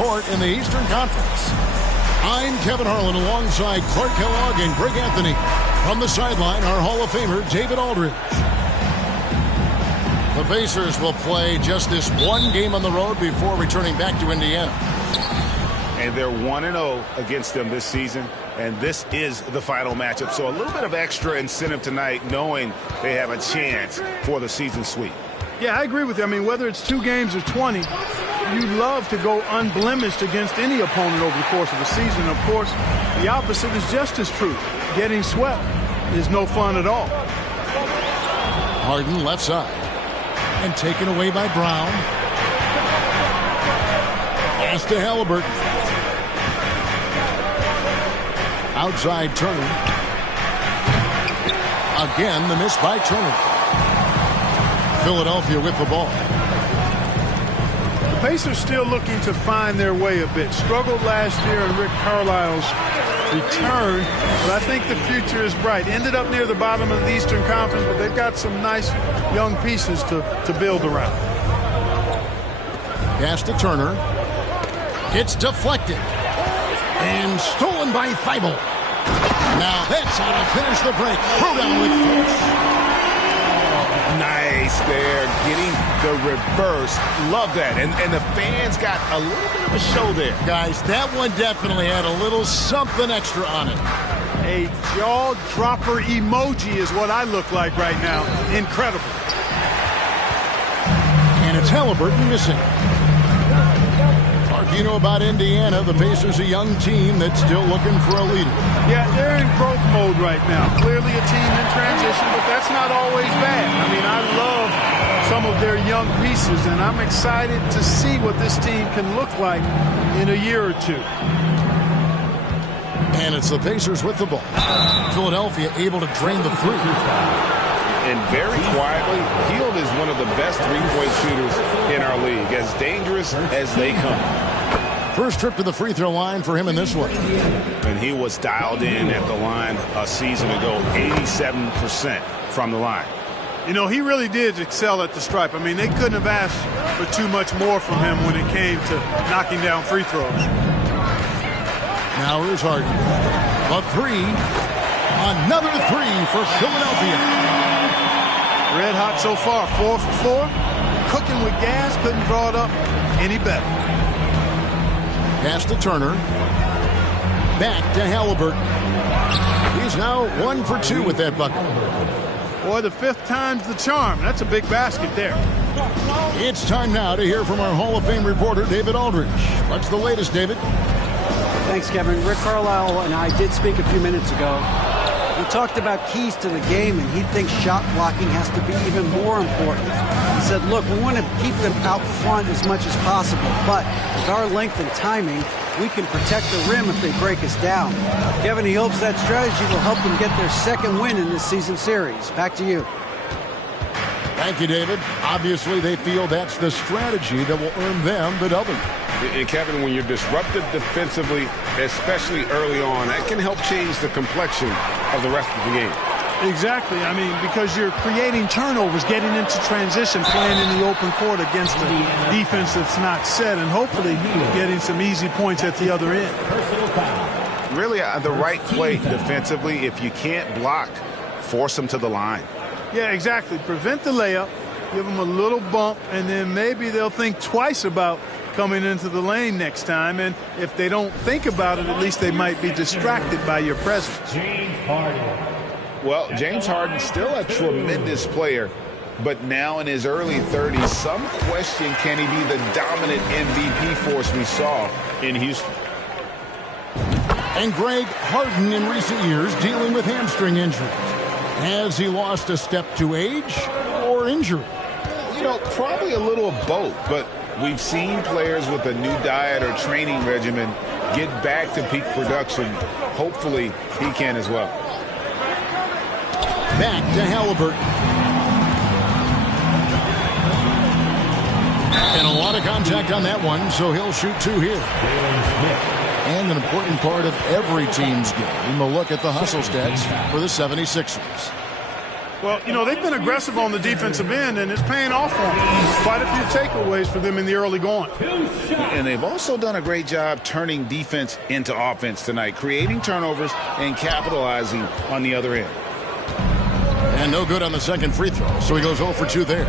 Court in the Eastern Conference. I'm Kevin Harlan alongside Clark Kellogg and Greg Anthony. From the sideline, our Hall of Famer, David Aldridge. The Pacers will play just this one game on the road before returning back to Indiana. And they're 1-0 against them this season, and this is the final matchup. So a little bit of extra incentive tonight, knowing they have a chance for the season sweep. Yeah, I agree with you. I mean, whether it's 2 games or 20, you love to go unblemished against any opponent over the course of the season. Of course, the opposite is just as true. Getting swept is no fun at all. Harden left side. And taken away by Brown. Pass to Halliburton. Outside Turner. Again, the miss by Turner. Philadelphia with the ball. The Pacers still looking to find their way a bit. Struggled last year in Rick Carlisle's return, but I think the future is bright. Ended up near the bottom of the Eastern Conference, but they've got some nice young pieces to build around. Pass to Turner. It's deflected. And stolen by Thibault. Now that's how to finish the break. Throw down with force. Nice there, getting the reverse. Love that. And the fans got a little bit of a show there. Guys, that one definitely had a little something extra on it. A jaw-dropper emoji is what I look like right now. Incredible. And it's Halliburton missing. Clark, you know about Indiana. The Pacers, a young team that's still looking for a leader. Yeah, they're in growth mode right now. Clearly a team in transition, but that's not always bad. I mean, I love some of their young pieces, and I'm excited to see what this team can look like in a year or two. And it's the Pacers with the ball. Philadelphia able to drain the three. And very quietly, Hield is one of the best three-point shooters in our league, as dangerous as they come. First trip to the free throw line for him in this one. And he was dialed in at the line a season ago, 87% from the line. You know, he really did excel at the stripe. I mean, they couldn't have asked for too much more from him when it came to knocking down free throws. Now here's Harden. A three. Another three for Philadelphia. Red hot so far. 4 for 4. Cooking with gas. Couldn't draw it up any better. Pass to Turner. Back to Halliburton. He's now 1 for 2 with that bucket. Boy, the 5th time's the charm. That's a big basket there. It's time now to hear from our Hall of Fame reporter, David Aldridge. What's the latest, David? Thanks, Kevin. Rick Carlisle and I did speak a few minutes ago. We talked about keys to the game, and he thinks shot blocking has to be even more important. He said, look, we want to keep them out front as much as possible, but with our length and timing, we can protect the rim if they break us down. Kevin, he hopes that strategy will help them get their second win in this season series. Back to you. Thank you, David. Obviously, they feel that's the strategy that will earn them the W. And Kevin, when you're disruptive defensively, especially early on, that can help change the complexion of the rest of the game. Exactly. I mean, because you're creating turnovers, getting into transition, playing in the open court against a defense that's not set, and hopefully getting some easy points at the other end. Really, the right play defensively. If you can't block, force them to the line. Yeah, exactly. Prevent the layup, give them a little bump, and then maybe they'll think twice about coming into the lane next time. And if they don't think about it, at least they might be distracted by your presence. Well, James Harden still a tremendous player, but now in his early 30s, some question, can he be the dominant MVP force we saw in Houston? And Greg, Harden in recent years dealing with hamstring injuries. Has he lost a step to age or injury? You know, probably a little of both, but we've seen players with a new diet or training regimen get back to peak production. Hopefully, he can as well. Back to Halliburton. And a lot of contact on that one, so he'll shoot two here. And an important part of every team's game, a look at the hustle stats for the 76ers. Well, you know, they've been aggressive on the defensive end, and it's paying off for them. Quite a few takeaways for them in the early going. And they've also done a great job turning defense into offense tonight, creating turnovers and capitalizing on the other end. And no good on the second free throw, so he goes 0 for 2 there.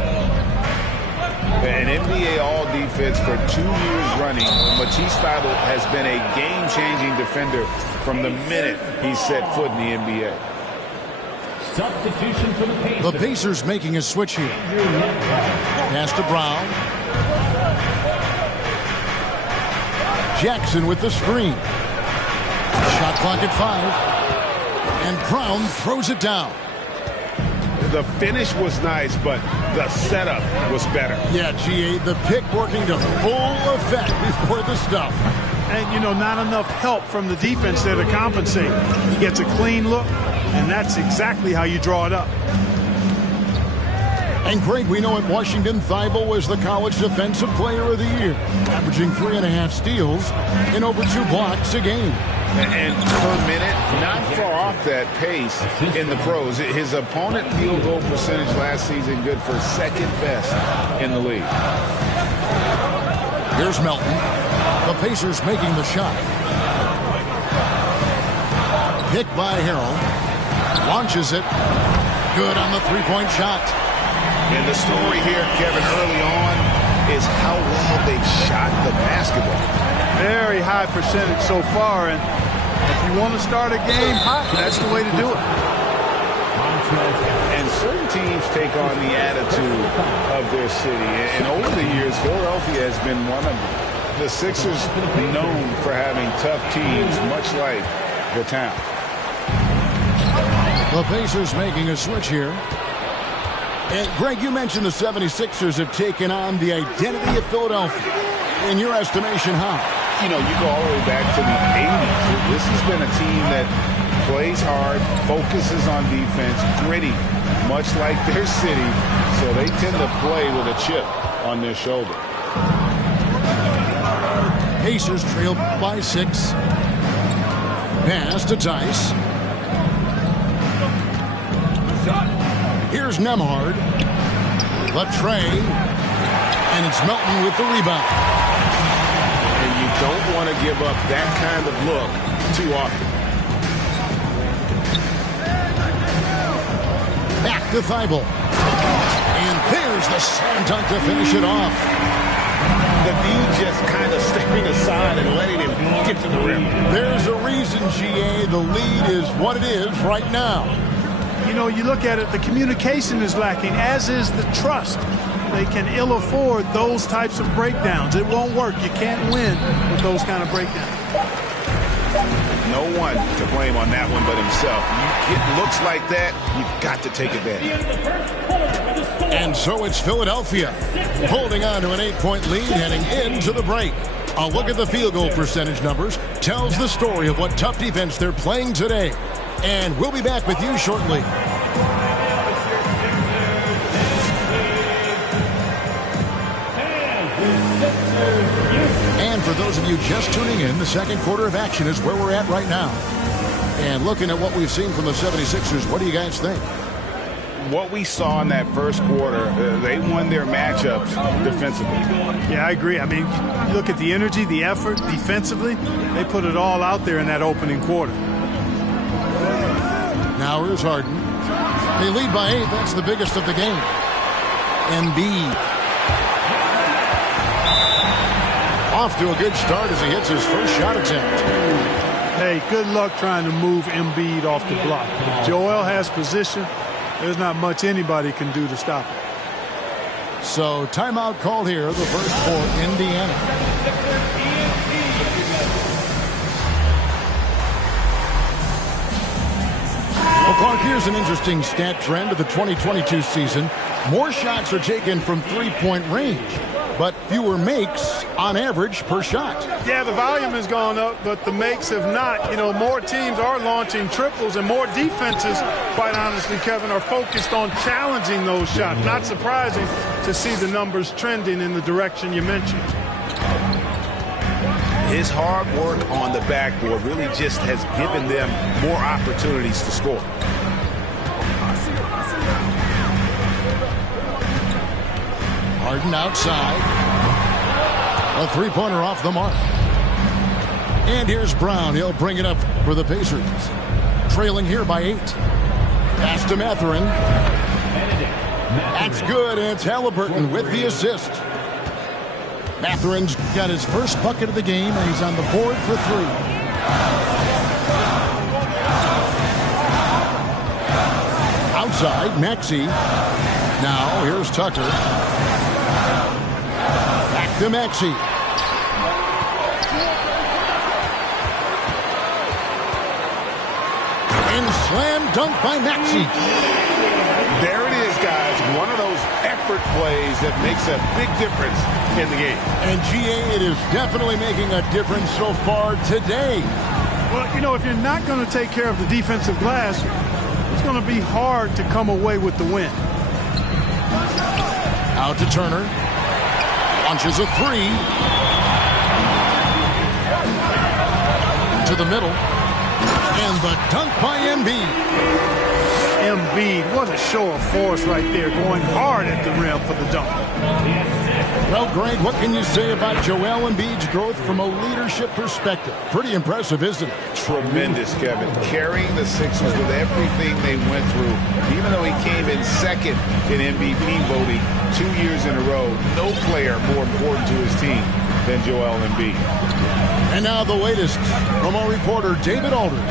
An NBA All-Defense for 2 years running, Matisse Thybulle has been a game-changing defender from the minute he set foot in the NBA. Substitution for the Pacers. The Pacers making a switch here. Pass to Brown. Jackson with the screen. Shot clock at 5. And Brown throws it down. The finish was nice, but the setup was better. Yeah, GA, the pick working to full effect before the stuff. And, you know, not enough help from the defense there to compensate. He gets a clean look, and that's exactly how you draw it up. And Greg, we know at Washington, Thybulle was the College Defensive Player of the Year, averaging 3.5 steals and over 2 blocks a game. And per minute, not far off that pace in the pros. His opponent field goal percentage last season good for second best in the league. Here's Melton. The Pacers making the shot. Picked by Harrell. Launches it. Good on the three-point shot. And the story here, Kevin, early on is how well they've shot the basketball. Very high percentage so far, and if you want to start a game hot, that's the way to do it. And certain teams take on the attitude of their city. And over the years, Philadelphia has been one of them. The Sixers known for having tough teams, much like the town. The Pacers making a switch here. And Greg, you mentioned the 76ers have taken on the identity of Philadelphia. In your estimation, how? You know, you go all the way back to the 80s. This has been a team that plays hard, focuses on defense, gritty, much like their city, so they tend to play with a chip on their shoulder. Pacers trailed by 6. Pass to Tice. Here's Nembhard. The tray. And it's Melton with the rebound. And you don't want to give up that kind of look too often. Back to Thybulle. And there's the slam dunk to finish it off. The D just kind of stepping aside and letting him get to the rim. There's a reason, GA, the lead is what it is right now. You know, you look at it, the communication is lacking, as is the trust. They can ill afford those types of breakdowns. It won't work. You can't win with those kind of breakdowns. No one to blame on that one but himself. You get looks like that, you've got to take advantage. And so it's Philadelphia holding on to an 8-point lead heading into the break. A look at the field goal percentage numbers tells the story of what tough defense they're playing today. And we'll be back with you shortly. you just tuning in, the second quarter of action is where we're at right now. And looking at what we've seen from the 76ers, what do you guys think? What we saw in that first quarter, they won their matchups defensively. Yeah, I agree. I mean, you look at the energy, the effort defensively, they put it all out there in that opening quarter. Now here's Harden. They lead by 8. That's the biggest of the game. Embiid. Off to a good start as he hits his first shot attempt. Hey, good luck trying to move Embiid off the block. If Joel has position, there's not much anybody can do to stop it. So timeout called here, the first for Indiana. Well, Clark, here's an interesting stat trend of the 2022 season. More shots are taken from three-point range, but fewer makes on average per shot. Yeah, the volume has gone up, but the makes have not. You know, more teams are launching triples, and more defenses, quite honestly, Kevin, are focused on challenging those shots. Not surprising to see the numbers trending in the direction you mentioned. His hard work on the backboard really just has given them more opportunities to score. Harden outside. A three-pointer off the mark. And here's Brown. He'll bring it up for the Pacers. Trailing here by 8. Pass to Mathurin. That's good, and it's Halliburton with the assist. Mathurin's got his first bucket of the game, and he's on the board for 3. Outside, Maxey. Now, here's Tucker. Back to Maxey. And slam dunk by Maxey. There it is, guys. One of those effort plays that makes a big difference in the game. And GA, it is definitely making a difference so far today. Well, you know, if you're not going to take care of the defensive glass, it's going to be hard to come away with the win. Out to Turner. Launches a 3. To the middle. And the dunk by Embiid. Embiid, what a show of force right there, going hard at the rim for the dunk. Well, Greg, what can you say about Joel Embiid's growth from a leadership perspective? Pretty impressive, isn't it? Tremendous, Kevin. Carrying the Sixers with everything they went through. Even though he came in second in MVP voting 2 years in a row, no player more important to his team than Joel Embiid. And now the latest from our reporter, David Aldridge.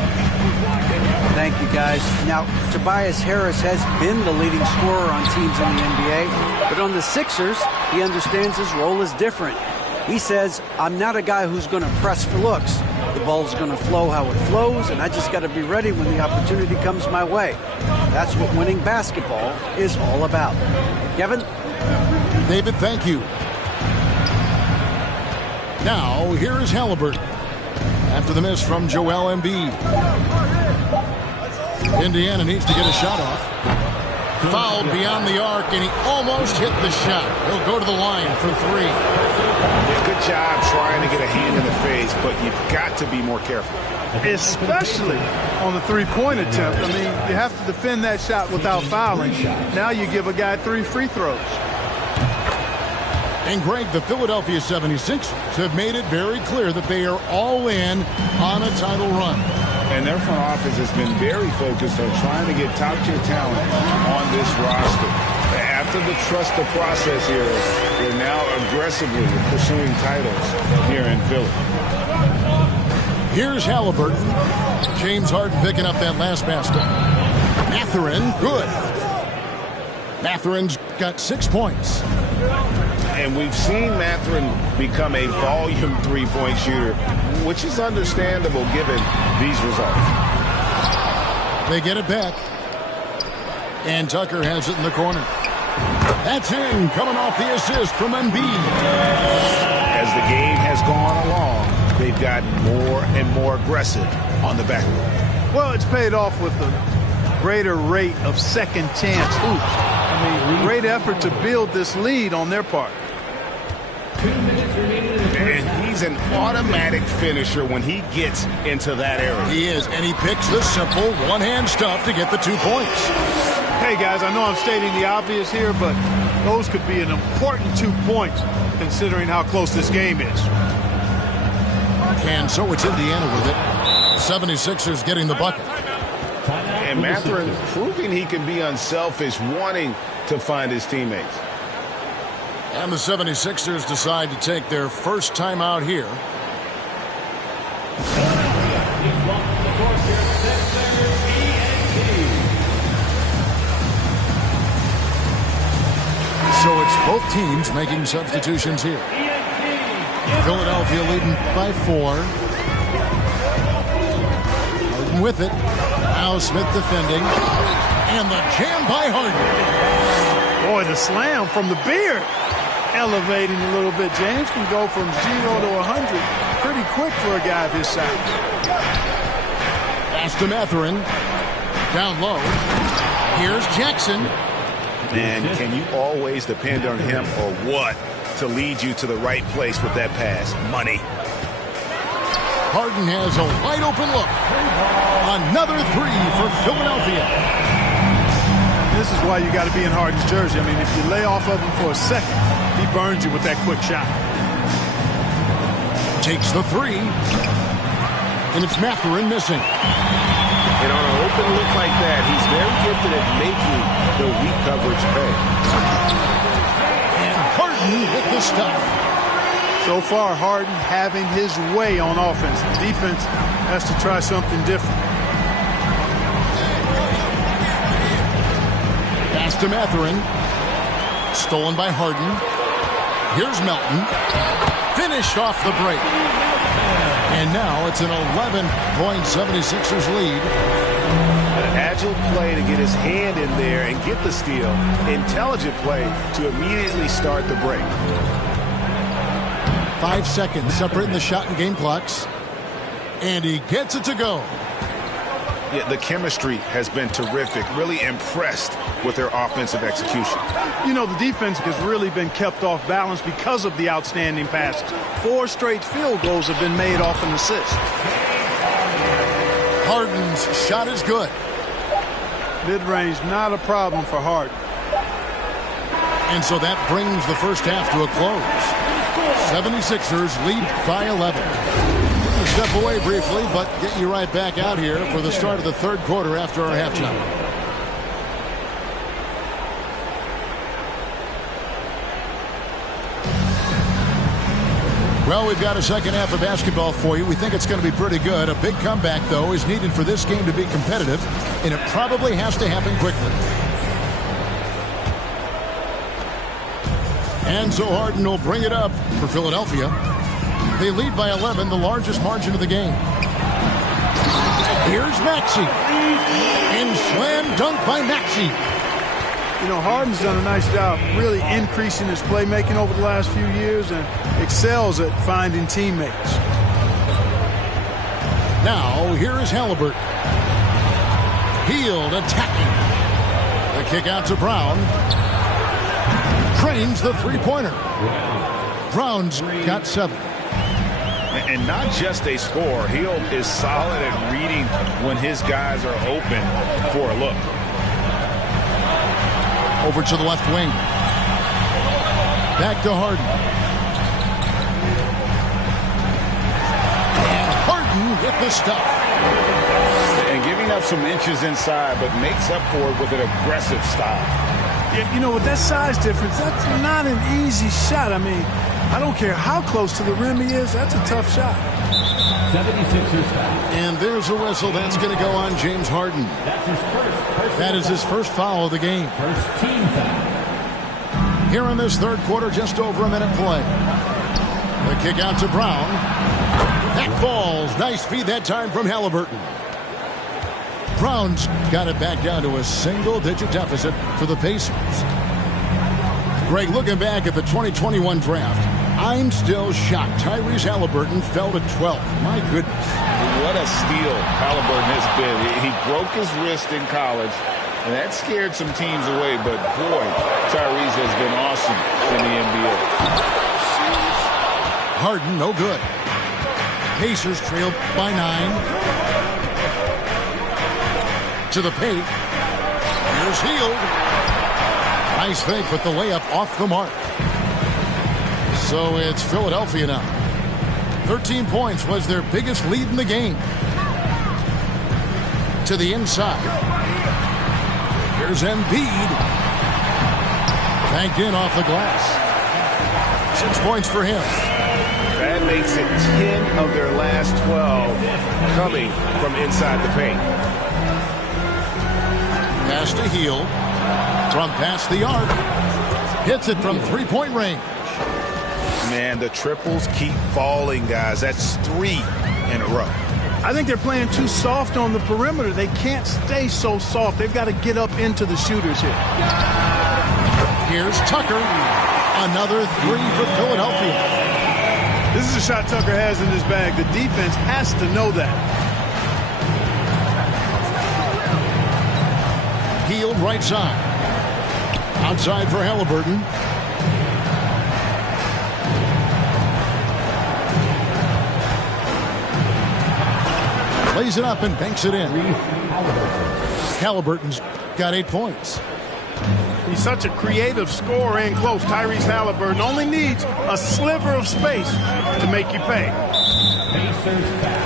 Thank you, guys. Now, Tobias Harris has been the leading scorer on teams in the NBA, but on the Sixers, he understands his role is different. He says, I'm not a guy who's going to press for looks. The ball's going to flow how it flows, and I just got to be ready when the opportunity comes my way. That's what winning basketball is all about. Kevin? David, thank you. Now, here is Halliburton. After the miss from Joel Embiid. Indiana needs to get a shot off. Fouled beyond the arc, and he almost hit the shot. He'll go to the line for 3. Yeah, good job trying to get a hand in the face, but you've got to be more careful. Especially on the three-point attempt. I mean, you have to defend that shot without fouling. Now you give a guy 3 free throws. And Greg, the Philadelphia 76ers have made it very clear that they are all in on a title run. And their front office has been very focused on trying to get top-tier talent on this roster. After the trust the process here, they're now aggressively pursuing titles here in Philly. Here's Halliburton. James Harden picking up that last basket. Mathurin, good. Mathurin's got 6 points. And we've seen Mathurin become a volume three-point shooter, which is understandable given these results. They get it back. And Tucker has it in the corner. That's in, coming off the assist from Embiid. As the game has gone along, they've gotten more and more aggressive on the backcourt. Well, it's paid off with a greater rate of second chance hoops. I mean, great effort to build this lead on their part. And he's He's an automatic finisher when he gets into that area. He is, and he picks the simple one-hand stuff to get the 2 points. Hey, guys, I know I'm stating the obvious here, but those could be an important 2 points considering how close this game is. And so it's Indiana with it. 76ers getting the bucket. And Mathurin proving he can be unselfish, wanting to find his teammates. And the 76ers decide to take their first time out here. So it's both teams making substitutions here. Philadelphia leading by 4. Harden with it. Now Smith defending. And the jam by Harden. Boy, the slam from the beard. Elevating a little bit. James can go from 0 to 100 pretty quick for a guy of his size. Pass to Mathurin. Down low. Here's Jackson. And can you always depend on him or what to lead you to the right place with that pass? Money. Harden has a wide open look. Another 3 for Philadelphia. This is why you got to be in Harden's jersey. I mean, if you lay off of him for a second, he burns you with that quick shot. Takes the 3. And it's Mathurin missing. And on an open look like that, he's very gifted at making the weak coverage pay. And Harden with the stuff. So far, Harden having his way on offense. The defense has to try something different. Pass to Mathurin. Stolen by Harden. Here's Melton. Finished off the break. And now it's an 11-point 76ers lead. An agile play to get his hand in there and get the steal. Intelligent play to immediately start the break. 5 seconds separating the shot and game clocks. And he gets it to go. Yeah, the chemistry has been terrific. Really impressed with their offensive execution. You know, the defense has really been kept off balance because of the outstanding passes. 4 straight field goals have been made off an assist. Harden's shot is good. Mid-range, not a problem for Harden. And so that brings the first half to a close. 76ers lead by 11. Step away briefly, but get you right back out here for the start of the third quarter after our halftime. Well, we've got a second half of basketball for you. We think it's going to be pretty good. A big comeback, though, is needed for this game to be competitive, and it probably has to happen quickly. And so Harden will bring it up for Philadelphia. They lead by 11, the largest margin of the game. Here's Maxey. And slam dunk by Maxey. You know, Harden's done a nice job really increasing his playmaking over the last few years and excels at finding teammates. Now, here is Halliburton. Hield attacking. The kick out to Brown. Trains the three-pointer. Brown's got 7. And not just a scorer. Hield is solid at reading when his guys are open for a look. Over to the left wing. Back to Harden. And Harden with the stuff. And giving up some inches inside, but makes up for it with an aggressive style. Yeah, you know, with that size difference, that's not an easy shot. I mean, I don't care how close to the rim he is. That's a tough shot. 76ers foul. And there's a whistle. That's going to go on James Harden. That's his first. That is his first foul of the game. First team foul. Here in this third quarter, just over a minute play. The kick out to Brown. That falls. Nice feed that time from Halliburton. Brown's got it back down to a single-digit deficit for the Pacers. Greg, looking back at the 2021 draft, I'm still shocked. Tyrese Halliburton fell to 12th. My goodness. What a steal Halliburton has been. He broke his wrist in college, and that scared some teams away. But, boy, Tyrese has been awesome in the NBA. Harden, no good. Pacers trail by 9. To the paint. Here's Hield. Nice fake, but the layup off the mark. So it's Philadelphia now. 13 points was their biggest lead in the game. To the inside. Here's Embiid. Banked in off the glass. 6 points for him. That makes it 10 of their last 12 coming from inside the paint. Pass to Hield. From past the arc. Hits it from three-point range. Man, the triples keep falling, guys. That's 3 in a row. I think they're playing too soft on the perimeter. They can't stay so soft. They've got to get up into the shooters here. Here's Tucker. Another 3 for Philadelphia. This is a shot Tucker has in his bag. The defense has to know that. Hield right side. Outside for Halliburton. Plays it up and banks it in. Halliburton's got 8 points. He's such a creative scorer in close. Tyrese Halliburton only needs a sliver of space to make you pay.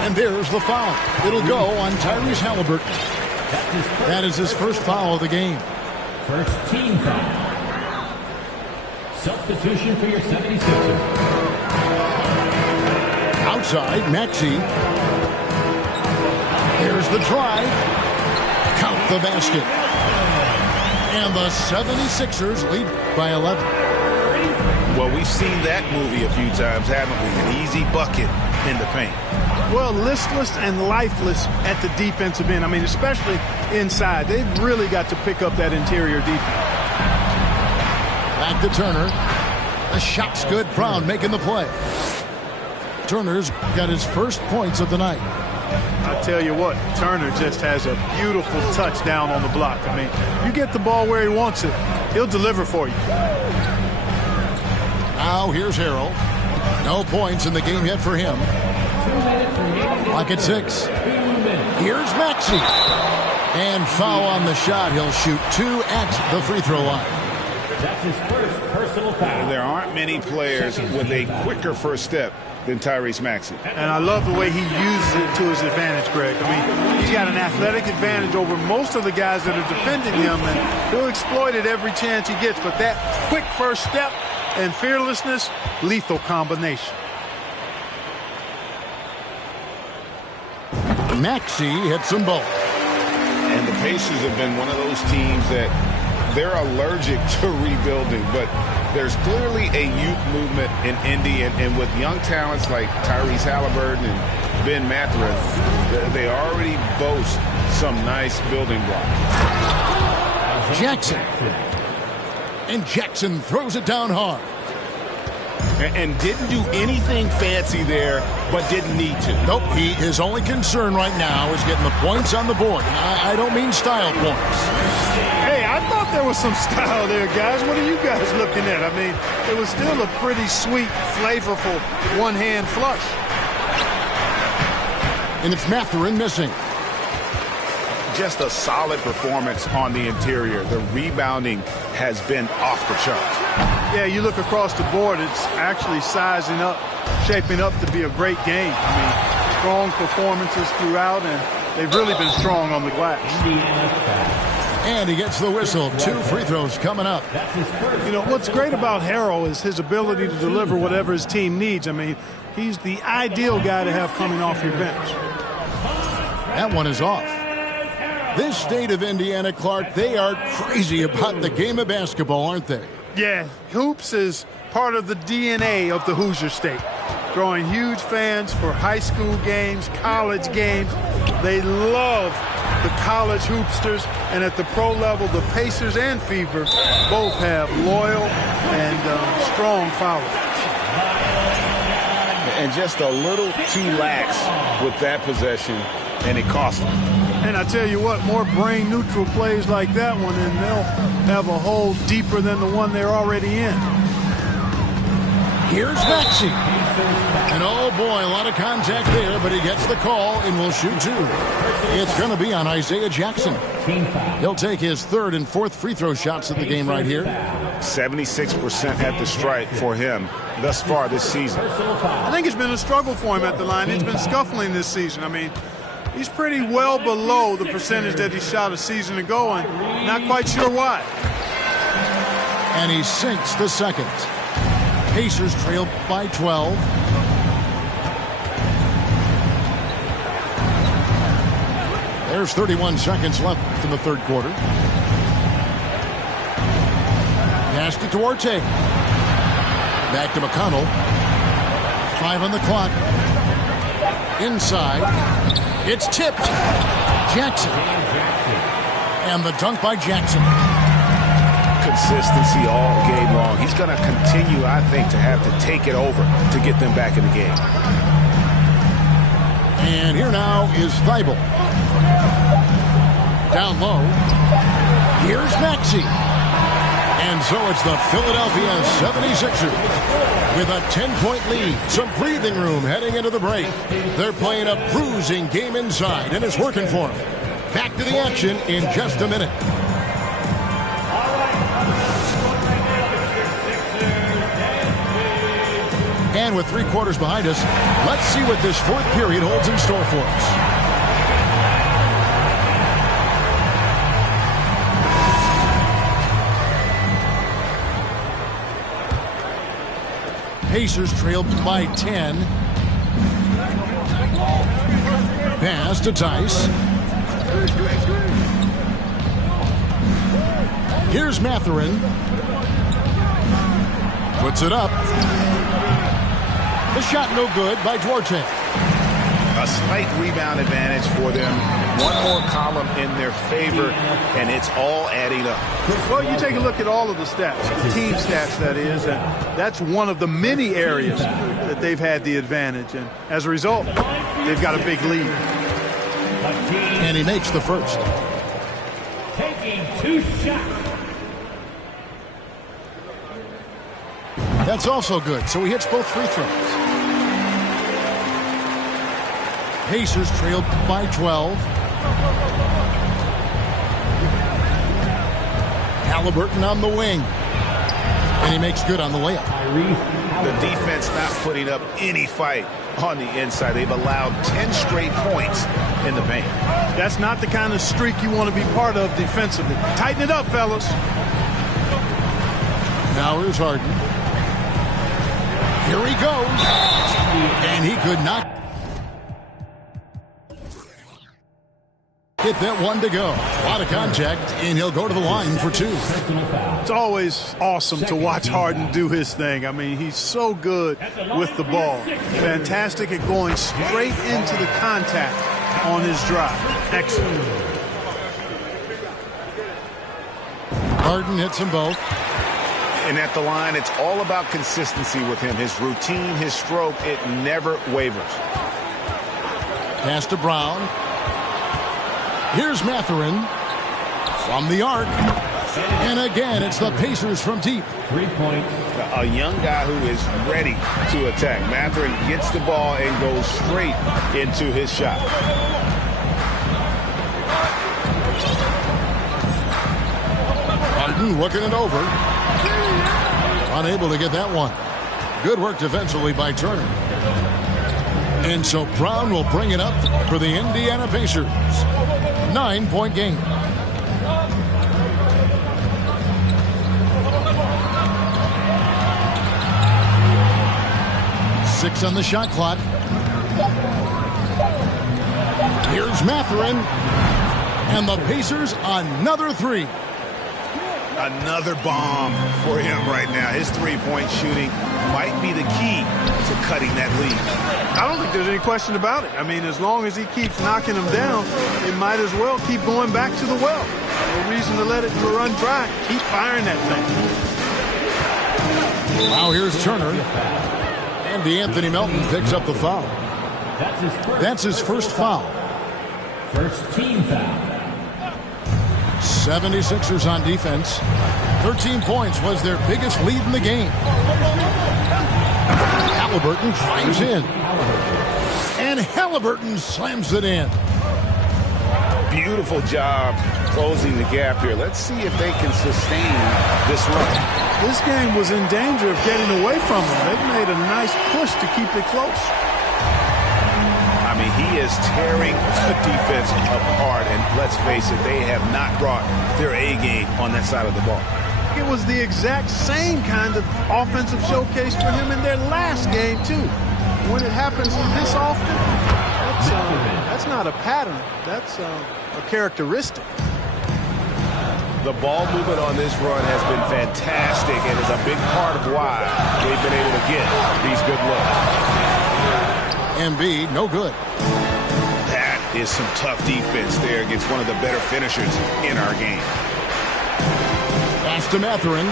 And there's the foul. It'll go on Tyrese Halliburton. That is his first foul of the game. First team foul. Substitution for your 76ers. Outside, Maxey. Here's the drive. Count the basket. And the 76ers lead by 11. Well, we've seen that movie a few times, haven't we? An easy bucket in the paint. Well, listless and lifeless at the defensive end. I mean, especially inside. They've really got to pick up that interior defense. Back to Turner. The shot's good. Brown making the play. Turner's got his first points of the night. I tell you what, Turner just has a beautiful touch down on the block. I mean, you get the ball where he wants it, he'll deliver for you. Now here's Harrell. No points in the game yet for him. Clock at 6. Here's Maxey. And foul on the shot. He'll shoot 2 at the free throw line. That's his first personal foul. There aren't many players with a quicker first step than Tyrese Maxey. And I love the way he uses it to his advantage, Greg. I mean, he's got an athletic advantage over most of the guys that are defending him, and he'll exploit it every chance he gets. But that quick first step and fearlessness, lethal combination. Maxey hits them both. And the Pacers have been one of those teams that they're allergic to rebuilding, but there's clearly a youth movement in Indy, and with young talents like Tyrese Halliburton and Ben Mathurin, they already boast some nice building blocks. Jackson. And Jackson throws it down hard. And didn't do anything fancy there, but didn't need to. Nope, his only concern right now is getting the points on the board. I don't mean style points. Hey, I thought there was some style there, guys. What are you guys looking at? I mean, it was still a pretty sweet, flavorful one-hand flush. And it's Mathurin missing. Just a solid performance on the interior. The rebounding has been off the charts. Yeah, you look across the board, it's actually sizing up, shaping up to be a great game. I mean, strong performances throughout, and they've really been strong on the glass. And he gets the whistle. 2 free throws coming up. You know, what's great about Harrell is his ability to deliver whatever his team needs. I mean, he's the ideal guy to have coming off your bench. That one is off. This state of Indiana, Clark, they are crazy about the game of basketball, aren't they? Yeah, hoops is part of the DNA of the Hoosier State. Drawing huge fans for high school games, college games. They love the college hoopsters, and at the pro level, the Pacers and Fever both have loyal and strong followers. And just a little too lax with that possession, and it cost them. And I tell you what, more brain-neutral plays like that one, and they'll have a hole deeper than the one they're already in. Here's Maxey. And oh boy, a lot of contact there, but he gets the call and will shoot two. It's going to be on Isaiah Jackson. He'll take his third and fourth free throw shots of the game right here. 76% at the stripe for him thus far this season. I think it's been a struggle for him at the line. He's been scuffling this season. I mean, he's pretty well below the percentage that he shot a season ago, and not quite sure why. And he sinks the second. Pacers trail by 12. There's 31 seconds left in the third quarter. Passed it to Ortega. Back to McConnell. 5 on the clock. Inside. It's tipped. Jackson. And the dunk by Jackson. Consistency all game long. He's going to continue, I think, to have to take it over to get them back in the game. And here now is Thibault. Down low. Here's Maxey. And so it's the Philadelphia 76ers with a 10-point lead. Some breathing room heading into the break. They're playing a bruising game inside, and it's working for them. Back to the action in just a minute. And with 3 quarters behind us, let's see what this fourth period holds in store for us. Pacers trail by 10. Pass to Tice. Here's Mathurin. Puts it up. The shot no good by Duarte. A slight rebound advantage for them. One more column in their favor, and it's all adding up. Well, you take a look at all of the stats, the team stats, that is, and that's one of the many areas that they've had the advantage. And as a result, they've got a big lead. And he makes the first. Taking 2 shots. That's also good, so he hits both free throws. Pacers trail by 12. Halliburton on the wing. And he makes good on the layup. The defense not putting up any fight on the inside. They've allowed 10 straight points in the paint. That's not the kind of streak you want to be part of defensively. Tighten it up, fellas. Now here's Harden. Here he goes. And he could not get that one to go. A lot of contact, and he'll go to the line for 2. It's always awesome to watch Harden do his thing. I mean, he's so good with the ball. Fantastic at going straight into the contact on his drive. Excellent. Harden hits them both. And at the line, it's all about consistency with him. His routine, his stroke, it never wavers. Pass to Brown. Here's Mathurin from the arc. And again, it's the Pacers from deep. 3 points. A young guy who is ready to attack. Mathurin gets the ball and goes straight into his shot. Harden looking it over. Unable to get that one. Good work defensively by Turner. And so Brown will bring it up for the Indiana Pacers. 9-point game. Six on the shot clock. Here's Mathurin. And the Pacers another 3. Another bomb for him right now. His three-point shooting might be the key to cutting that lead. I don't think there's any question about it. I mean, as long as he keeps knocking them down, it might as well keep going back to the well. No reason to let it run dry. Keep firing that thing. Now here's Turner. And DeAnthony Melton picks up the foul. That's his first foul. First team foul. 76ers on defense. 13 points was their biggest lead in the game. Halliburton drives in. And Halliburton slams it in. Beautiful job closing the gap here. Let's see if they can sustain this run. This game was in danger of getting away from them. They've made a nice push to keep it close. I mean, he is tearing the defense apart, and let's face it, they have not brought their A game on that side of the ball. It was the exact same kind of offensive showcase for him in their last game, too. When it happens this often, that's not a pattern. That's a characteristic. The ball movement on this run has been fantastic and is a big part of why they've been able to get these good looks. Embiid, no good. That is some tough defense there against one of the better finishers in our game. Pass to Mathurin.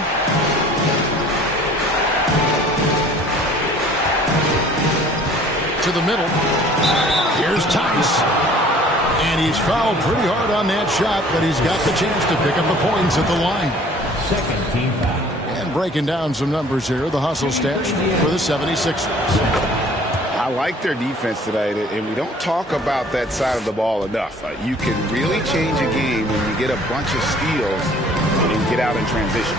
To the middle. Here's Tice. And he's fouled pretty hard on that shot, but he's got the chance to pick up the points at the line. Second team foul. And breaking down some numbers here, the hustle stats for the 76ers. I like their defense tonight, and we don't talk about that side of the ball enough. You can really change a game when you get a bunch of steals and get out in transition.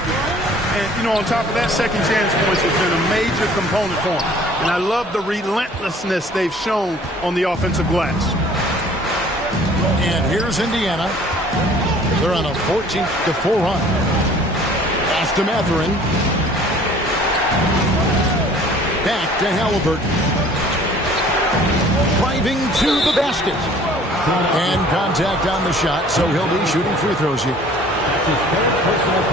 And, you know, on top of that, second chance points has been a major component for them. And I love the relentlessness they've shown on the offensive glass. And here's Indiana. They're on a 14-4 run. Pass to Mathurin. Back to Halliburton. Driving to the basket. And contact on the shot, so he'll be shooting free throws here.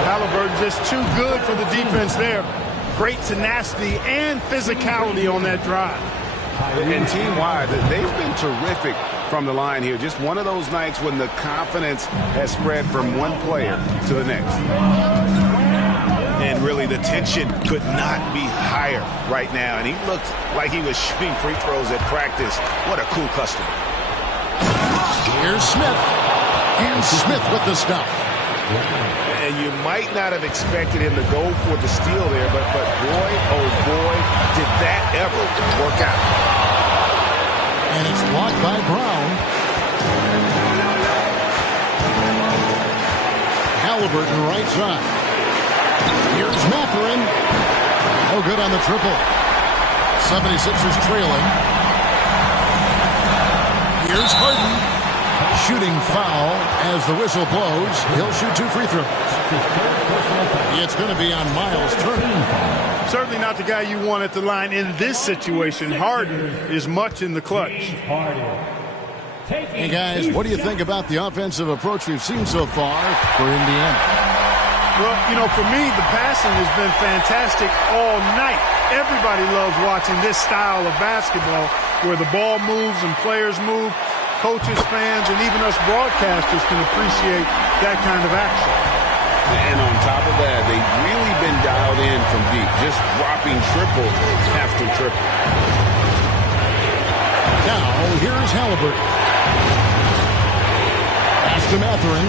Halliburton just too good for the defense there. Great tenacity and physicality on that drive. And team-wide, they've been terrific from the line here. Just one of those nights when the confidence has spread from one player to the next. And really, the tension could not be higher right now. And he looked like he was shooting free throws at practice. What a cool customer. Here's Smith. And Smith with the stuff. And you might not have expected him to go for the steal there, but boy, oh boy, did that ever work out. And it's blocked by Brown. Halliburton right side. Here's Mathurin. No good on the triple. 76ers trailing. Here's Harden. Shooting foul as the whistle blows. He'll shoot 2 free throws. It's going to be on Miles Turner. Certainly not the guy you want at the line in this situation. Harden is much in the clutch. Hey, guys, what do you think about the offensive approach we've seen so far for Indiana? Well, you know, for me, the passing has been fantastic all night. Everybody loves watching this style of basketball where the ball moves and players move. Coaches, fans, and even us broadcasters can appreciate that kind of action. And on top of that, they've really been dialed in from deep, just dropping triple after triple. Now, here's Halliburton. Pass to Mathurin.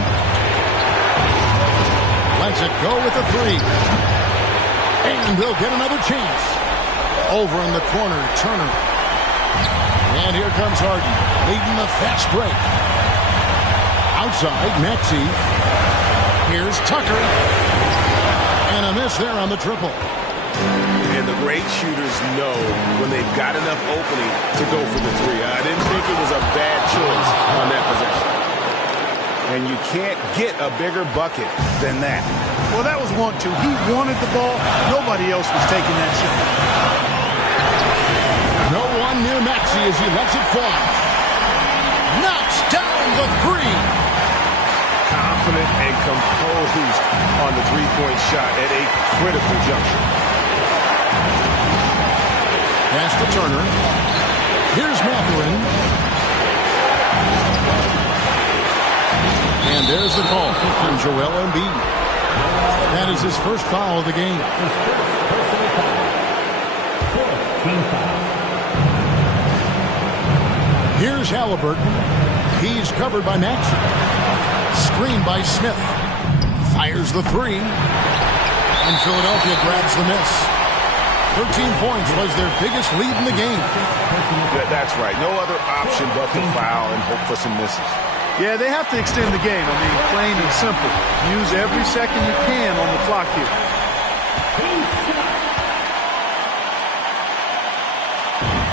Lets it go with the 3. And they'll get another chance. Over in the corner, Turner. And here comes Harden, leading the fast break. Outside, Maxey. Here's Tucker. And a miss there on the triple. And the great shooters know when they've got enough opening to go for the 3. I didn't think it was a bad choice on that possession. And you can't get a bigger bucket than that. Well, that was 1-2. He wanted the ball. Nobody else was taking that shot. No one near Maxey as he lets it fly. Knocks down the 3. Confident and composed on the three-point shot at a critical juncture. Pass to Turner. Here's Mathurin. And there's the call on Joel Embiid. That is his first foul of the game. Team foul. Here's Halliburton. He's covered by Maxey. Screened by Smith. Fires the 3. And Philadelphia grabs the miss. 13 points was their biggest lead in the game. That's right. No other option but to foul and hope for some misses. Yeah, they have to extend the game. I mean, plain and simple. Use every second you can on the clock here.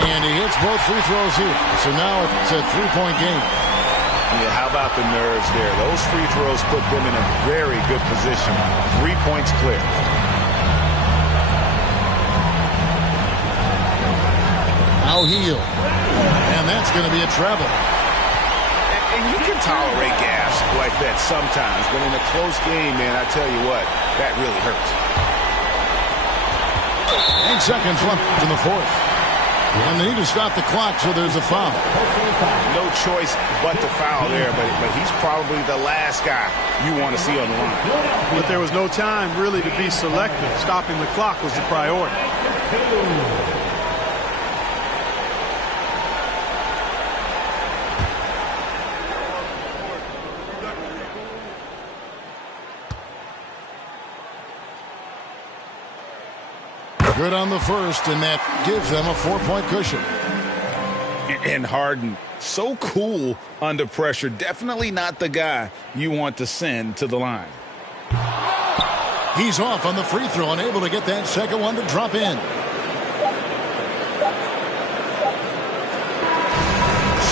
And he hits both free throws here. So now it's a 3-point game. Yeah, how about the nerves there? Those free throws put them in a very good position. 3 points clear. Now Hield. And that's going to be a travel. And you can tolerate gas like that sometimes, but in a close game, man, I tell you what, that really hurts. 8 seconds left in the fourth. And they need to stop the clock, so there's a foul. No choice but to foul there, but he's probably the last guy you want to see on the line. But there was no time really to be selective. Stopping the clock was the priority. Good on the first, and that gives them a 4-point cushion. And Harden, so cool under pressure. Definitely not the guy you want to send to the line. He's off on the free throw and able to get that second one to drop in.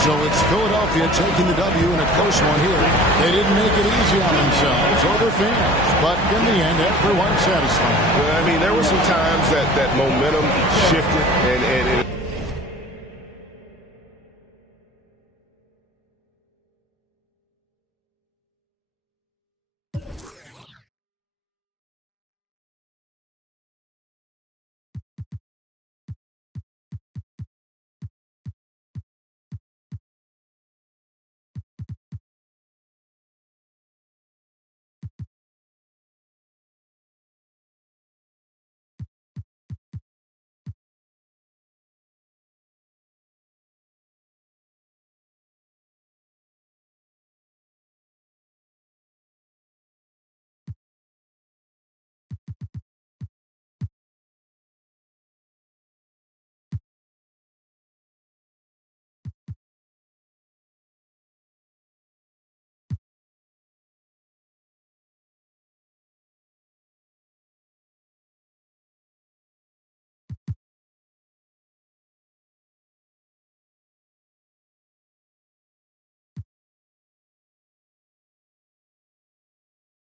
So it's Philadelphia taking the W in a close one here. They didn't make it easy on themselves or their fans, but in the end, everyone's satisfied. Well, I mean, there were some times that momentum shifted, and